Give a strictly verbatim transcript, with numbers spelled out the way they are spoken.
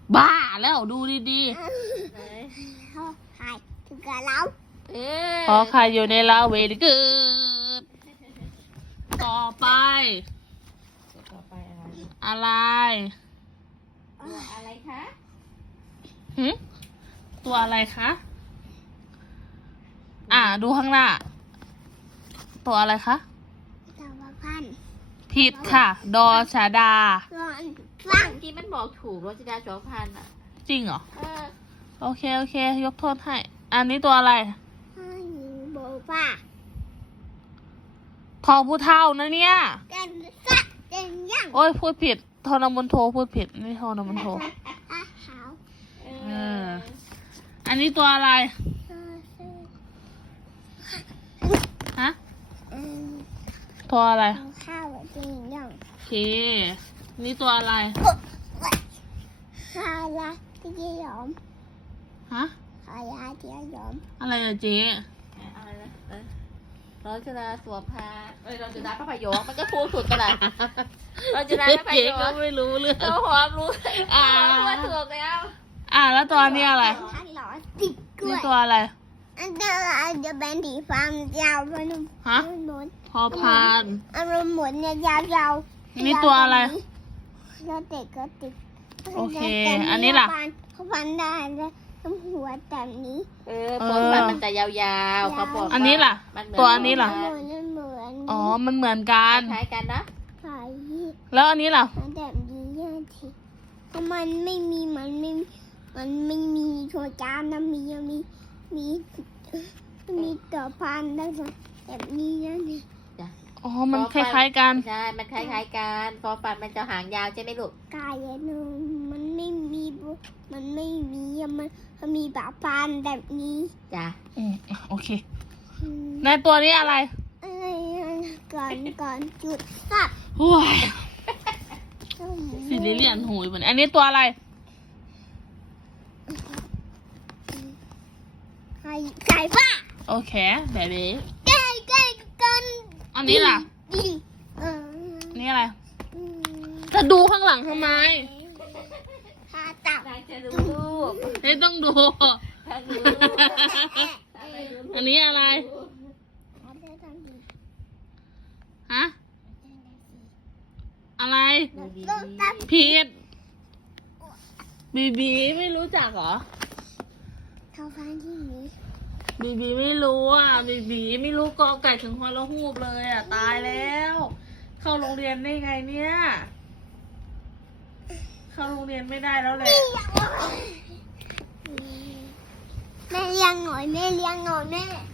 บ้าแล้วดูดีเขาหายถึงกับเราเออๆขอไข่อยู่ในเราเวดีกูดต่อไปต่อไปอะไรอะไรตัวอะไรคะหึตัวอะไรคะ อ่าดูข้างหน้า ตัวอะไรคะตัวพันผิดค่ะ ดอชาดาตัวฟังที่มันบอกถูกรจิดาสองพันอ่ะจริงเหรอเออโอเค โอเค ยกโทษให้ อันนี้ตัวอะไรให้โบป้าทองผู้เท่านะเนี่ยเต้นสักเต้นยังโอ้ยพูดผิดทอนมนโทพูดผิดนี่ทอนมนโทอาขาวเออ อันนี้ตัวอะไรเออเออฮะเออตัวอะไรเอาข้าวจริงยังโอเค นี่ตัวอะไรข้าวละที่ยอมฮะข้าวยาที่ยอมอะไรอะเจ๊อะไรนะเออเราจะนาสวมผ้าเอ้ยเราจะนาพระพยองมันก็พูดถูกกันแหละเราจะนาพระพเจ๊ยอก็งไม่รู้เรื่องเราหอมรู้อ่าหอมพูดถูกแล้วอ่ะแล้วตัวนี้อะไรฉันหลอติดกล้นี่วยตัวอะไรอันเดอร์อันเดอร์แบนดีฟาร์มยาวมันฮะหมุนพอพานอันหมุนเนี่ยยาวยาวนี่ตัวอะไรเราเด็กก็ติดโอเคอันนี้ล่ะเขาฟันได้แล้วทำหัวแบบนี้เออปนฟันมันจะยาวๆเขาบอกอันนี้ล่ะมันเหมือนตัวอันนี้ล่ะเหมือนเหมือนอ๋อ มันเหมือนกันคล้ายๆกันนะขายยี่แล้วอันนี้ล่ะมันแบบนี้ยากทีเพราะมันไม่มีมันไม่มันไม่มีชัวจานนะมีมีมีมีต่อพันได้จ้ะแบบนี้นะเนี่ยอ๋อ มันคล้ายๆกันใช่ มันคล้ายๆกันพอฟันมันจะหางยาวใช่ไหมลูกกายอะหนูมันไม่มีบุมันไม่มีอะมันมันมีแบบพันแบบนี้จ้ะอืมอ่ะโอเคอืมในตัวนี้อะไรอะไรอะก่อนก่อนจุดก็โอ้ยสีเหลี่ยนหูยเหมือนอันนี้ตัวอะไรไก่ไก่ป้าโอเคแบบนี้ไก่ไก่กันอันนี้ล่ะดิเอออันนี้อะไรอืมจะดูข้างหลังทำไมพาตับนายจะรู้ลูกไม่ต้องดูถ้ารู้อันนี้อะไร ฮะ อะไรลูกตับพีทบีบีไม่รู้จักเหรอเขาฟังที่นี้บีบีไม่รู้อ่ะบีบีไม่รู้กอไก่ถึงฮอลฮูบเลยอ่ะตายแล้ว เข้าโรงเรียนได้ไงเนี่ย เข้าโรงเรียนไม่ได้แล้วแหละแม่เลี้ยงหน่อยแม่เลี้ยงหน่อยแม่